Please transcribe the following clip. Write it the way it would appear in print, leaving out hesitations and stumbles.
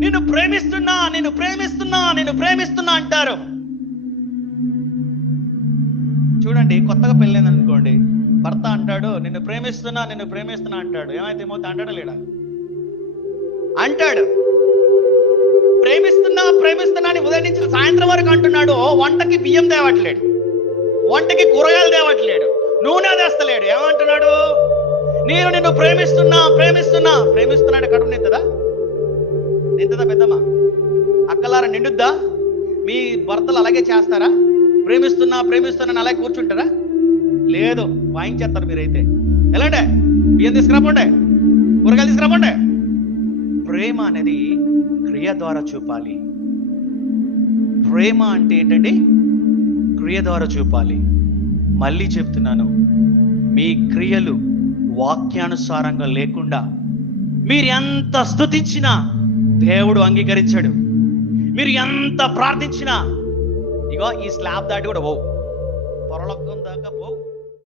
నిన్ను ప్రేమిస్తున్నా, నిన్ను ప్రేమిస్తున్నా, నిన్ను ప్రేమిస్తున్నా అంటారు. చూడండి, కొత్తగా పెళ్ళైంది అనుకోండి, భర్త అంటాడు నిన్ను ప్రేమిస్తున్నా, నిన్ను ప్రేమిస్తున్నా అంటాడు. ఏమైతే ఏమవుతా అంటాడా లేడా? అంటాడు. ప్రేమిస్తున్నా ప్రేమిస్తున్నా అని ఉదయం నుంచి సాయంత్రం వరకు అంటున్నాడు. వంటకి బియ్యం తేవట్లేడు, వంటకి కూరగాయలు తేవట్లేడు, నూనె తెస్తలేడు. ఏమంటున్నాడు? నేను నిన్ను ప్రేమిస్తున్నా ప్రేమిస్తున్నా. ప్రేమిస్తున్నాడు. కడుపు నింతదా? నింతదా పెద్దమ్మా? అక్కలారా నిండుద్దా? మీ భర్తలు అలాగే చేస్తారా? ప్రేమిస్తున్నా ప్రేమిస్తున్నా అలాగే కూర్చుంటారా? లేదు, వాయించేస్తారు మీరైతే. ఎలాంటే బియ్యం తీసుకురాపోండే, కూరగాయలు తీసుకురాపోండే. ప్రేమ అనేది క్రియ ద్వారా చూపాలి. ప్రేమ అంటే ఏంటండి? క్రియ ద్వారా చూపాలి. మళ్ళీ చెప్తున్నాను, మీ క్రియలు వాక్యానుసారంగా లేకుండా మీరు ఎంత స్తుతించినా దేవుడు అంగీకరించాడు. మీరు ఎంత ప్రార్థించినా, ఇగో ఈ స్లాబ్ దాటి కూడా పోవు, పొరలొక్కం దాకా పోవు.